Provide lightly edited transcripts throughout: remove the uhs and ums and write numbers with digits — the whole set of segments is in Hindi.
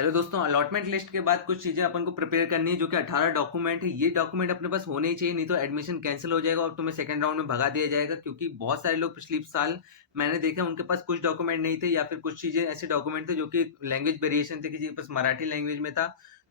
हेलो दोस्तों, अलॉटमेंट लिस्ट के बाद कुछ चीज़ें अपन को प्रिपेयर करनी है जो कि 18 डॉक्यूमेंट है। ये डॉक्यूमेंट अपने पास होने ही चाहिए, नहीं तो एडमिशन कैंसिल हो जाएगा और तुम्हें सेकंड राउंड में भगा दिया जाएगा। क्योंकि बहुत सारे लोग पिछले साल मैंने देखा उनके पास कुछ डॉक्यूमेंट नहीं थे या फिर कुछ चीज़ें ऐसे डॉक्यूमेंट थे जो कि लैंग्वेज वेरिएशन थे, किसी के पास मराठी लैंग्वेज में था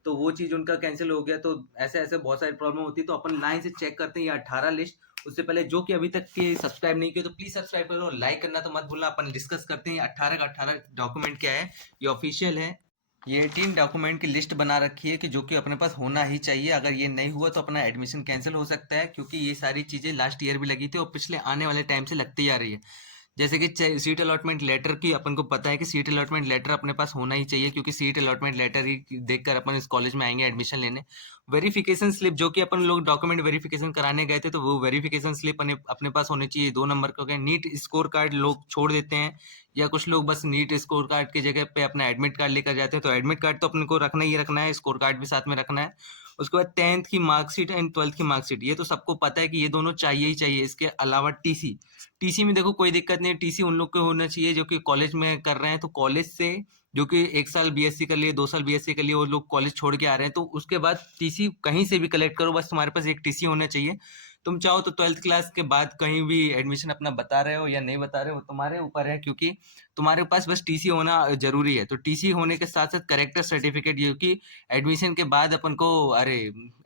तो वो चीज़ उनका कैंसिल हो गया। तो ऐसे ऐसे बहुत सारी प्रॉब्लम होती है, तो अपन लाइन से चेक करते हैं ये 18 लिस्ट। उससे पहले जो कि अभी तक के सब्सक्राइब नहीं किया तो प्लीज सब्सक्राइब करो, लाइक करना तो मत भूलना। अपन डिस्कस करते हैं ये 18 का 18 डॉक्यूमेंट क्या है। ये ऑफिशियल है। ये 18 डॉक्यूमेंट की लिस्ट बना रखी है कि जो कि अपने पास होना ही चाहिए। अगर ये नहीं हुआ तो अपना एडमिशन कैंसिल हो सकता है, क्योंकि ये सारी चीज़ें लास्ट ईयर भी लगी थी और पिछले आने वाले टाइम से लगती जा रही है। जैसे कि सीट अलॉटमेंट लेटर की अपन को पता है कि सीट अलॉटमेंट लेटर अपने पास होना ही चाहिए, क्योंकि सीट अलॉटमेंट लेटर ही देखकर अपन इस कॉलेज में आएंगे एडमिशन लेने। वेरिफिकेशन स्लिप जो कि अपन लोग डॉक्यूमेंट वेरिफिकेशन कराने गए थे, तो वो वेरिफिकेशन स्लिप अपने पास होने चाहिए। 2 नंबर का नीट स्कोर कार्ड लोग छोड़ देते हैं, या कुछ लोग बस नीट स्कोर कार्ड की जगह पे अपना एडमिट कार्ड लेकर जाते हैं। तो एडमिट कार्ड तो अपने को रखना ही रखना है, स्कोर कार्ड भी साथ में रखना है। उसके बाद 10th की मार्कशीट एंड 12th की मार्कशीट, ये तो सबको पता है कि ये दोनों चाहिए ही चाहिए। इसके अलावा टीसी, टीसी में देखो कोई दिक्कत नहीं है, टीसी उन लोग को होना चाहिए जो कि कॉलेज में कर रहे हैं। तो कॉलेज से जो कि 1 साल बीएससी कर लिए, 2 साल बीएससी कर लिए, वो लोग कॉलेज छोड़ के आ रहे हैं, तो उसके बाद टीसी कहीं से भी कलेक्ट करो, बस तुम्हारे पास एक टीसी होना चाहिए। तुम चाहो तो 12th क्लास के बाद कहीं भी एडमिशन अपना बता रहे हो या नहीं बता रहे हो, तुम्हारे ऊपर है। क्योंकि तुम्हारे पास बस टीसी होना जरूरी है। तो टीसी होने के साथ साथ करेक्टर सर्टिफिकेट, जो कि एडमिशन के बाद अपन को, अरे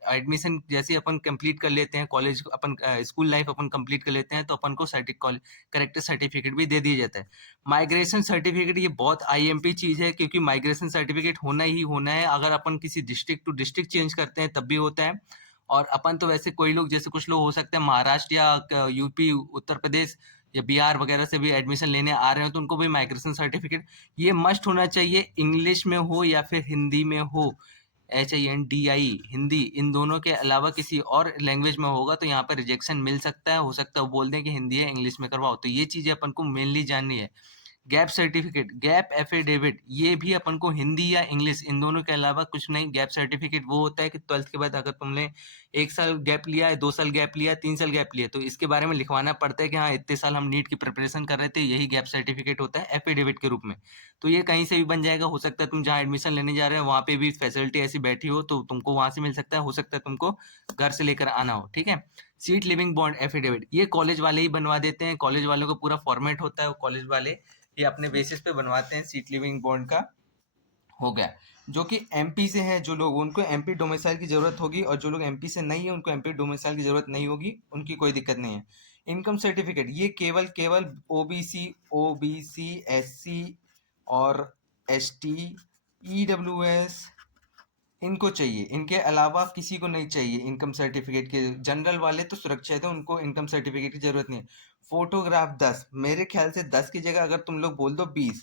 एडमिशन जैसे अपन कंप्लीट कर लेते हैं, कॉलेज अपन स्कूल लाइफ अपन कंप्लीट कर लेते हैं, तो अपन को करेक्टर सर्टिफिकेट भी दे दिया जाता है। माइग्रेशन सर्टिफिकेट ये बहुत आईएमपी चीज है, क्योंकि माइग्रेशन सर्टिफिकेट होना ही होना है। अगर अपन किसी डिस्ट्रिक्ट टू डिस्ट्रिक्ट चेंज करते हैं तब भी होता है। और अपन तो वैसे कोई लोग, जैसे कुछ लोग हो सकते हैं महाराष्ट्र या यूपी, उत्तर प्रदेश या बिहार वगैरह से भी एडमिशन लेने आ रहे हो, तो उनको भी माइग्रेशन सर्टिफिकेट ये मस्ट होना चाहिए। इंग्लिश में हो या फिर हिंदी में हो, HINDI हिंदी, इन दोनों के अलावा किसी और लैंग्वेज में होगा तो यहाँ पर रिजेक्शन मिल सकता है। हो सकता है वो बोल दें कि हिंदी है, इंग्लिश में करवाओ। तो ये चीजें अपन को मेनली जाननी है। गैप सर्टिफिकेट, गैप एफिडेविट, ये भी अपन को हिंदी या इंग्लिश इन दोनों के अलावा कुछ नहीं। गैप सर्टिफिकेट वो होता है कि 12th के बाद अगर तुमने 1 साल गैप लिया है, 2 साल गैप लिया, 3 साल गैप लिया, तो इसके बारे में लिखवाना पड़ता है कि हाँ इतने साल हम नीट की प्रिपरेशन कर रहे थे। यही गैप सर्टिफिकेट होता है एफिडेविट के रूप में। तो ये कहीं से भी बन जाएगा। हो सकता है तुम जहाँ एडमिशन लेने जा रहे हो वहाँ पे भी फैसिलिटी ऐसी बैठी हो, तो तुमको वहां से मिल सकता है। हो सकता है तुमको घर से लेकर आना हो, ठीक है। सीट लिविंग बॉन्ड एफिडेविट, ये कॉलेज वाले ही बनवा देते हैं। कॉलेज वालों को पूरा फॉर्मेट होता है, वो कॉलेज वाले ये अपने बेसिस पे बनवाते हैं। सीट लिविंग बॉन्ड का हो गया। जो कि एमपी से है जो लोग, उनको एमपी डोमिसाइल की जरूरत होगी, और जो लोग एमपी से नहीं है उनको एमपी डोमिसाइल की जरूरत नहीं होगी, उनकी कोई दिक्कत नहीं है। इनकम सर्टिफिकेट ये केवल केवल ओबीसी एससी और एसटी, ईडब्ल्यूएस इनको चाहिए। इनके अलावा किसी को नहीं चाहिए इनकम सर्टिफिकेट के। जनरल वाले तो सुरक्षित है, उनको इनकम सर्टिफिकेट की जरूरत नहीं है। फोटोग्राफ 10, मेरे ख्याल से 10 की जगह अगर तुम लोग बोल दो 20,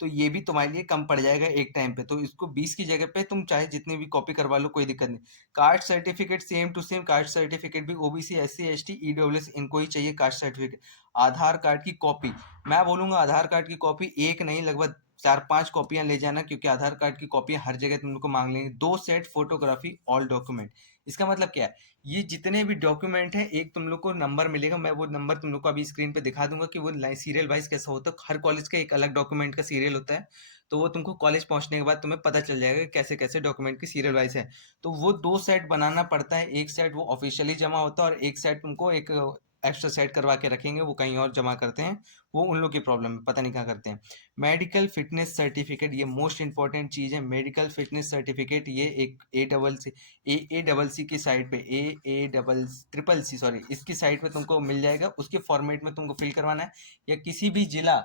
तो ये भी तुम्हारे लिए कम पड़ जाएगा एक टाइम पे। तो इसको 20 की जगह पे तुम चाहे जितनी भी कॉपी करवा लो, कोई दिक्कत नहीं। Caste certificate same to same, caste certificate भी ओबीसी एससी एसटी ईडब्ल्यूएस इनको ही चाहिए कास्ट सर्टिफिकेट। आधार कार्ड की कॉपी, मैं बोलूंगा आधार कार्ड की कॉपी एक नहीं लगभग 4-5 कॉपियां ले जाना, क्योंकि आधार कार्ड की कॉपियां हर जगह तुम लोग को मांग लेंगे। 2 सेट फोटोग्राफी ऑल डॉक्यूमेंट। इसका मतलब क्या है, ये जितने भी डॉक्यूमेंट है एक तुम लोग को नंबर मिलेगा। मैं वो नंबर तुम लोग को अभी स्क्रीन पे दिखा दूंगा कि वो सीरियल वाइज कैसा होता है। हर कॉलेज का एक अलग डॉक्यूमेंट का सीरियल होता है, तो वो तुमको कॉलेज पहुंचने के बाद तुम्हें पता चल जाएगा कि कैसे कैसे डॉक्यूमेंट की सीरियल वाइज है। तो वो 2 सेट बनाना पड़ता है। एक सेट वो ऑफिशियली जमा होता है, और एक सेट तुमको एक एक्स्ट्रा सेट करवा के रखेंगे, वो कहीं और जमा करते हैं। वो उन लोग की प्रॉब्लम है, पता नहीं क्या करते हैं। मेडिकल फिटनेस सर्टिफिकेट ये मोस्ट इंपॉर्टेंट चीज है। मेडिकल फिटनेस सर्टिफिकेट ये एक ए डबल सी की साइड पे, A double triple C sorry, इसकी साइड पे तुमको मिल जाएगा। उसके फॉर्मेट में तुमको फिल करवाना है। या किसी भी जिला,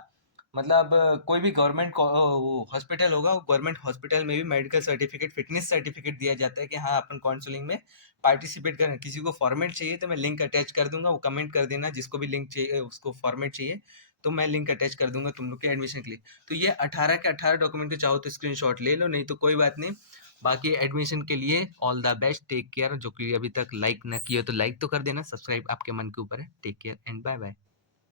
मतलब कोई भी गवर्नमेंट हॉस्पिटल होगा, गवर्नमेंट हॉस्पिटल में भी मेडिकल सर्टिफिकेट, फिटनेस सर्टिफिकेट दिया जाता है कि हाँ अपन काउंसलिंग में पार्टिसिपेट करें। किसी को फॉर्मेट चाहिए तो मैं लिंक अटैच कर दूंगा, वो कमेंट कर देना जिसको भी लिंक चाहिए, उसको फॉर्मेट चाहिए, तो मैं लिंक अटैच कर दूंगा तुम लोग के एडमिशन के लिए। तो ये 18 के 18 डॉक्यूमेंट को चाहो तो स्क्रीनशॉट ले लो, नहीं तो कोई बात नहीं। बाकी एडमिशन के लिए all the best, take care. जो कि अभी तक लाइक ना किया तो लाइक तो कर देना, सब्सक्राइब आपके मन के ऊपर है। Take care and bye bye.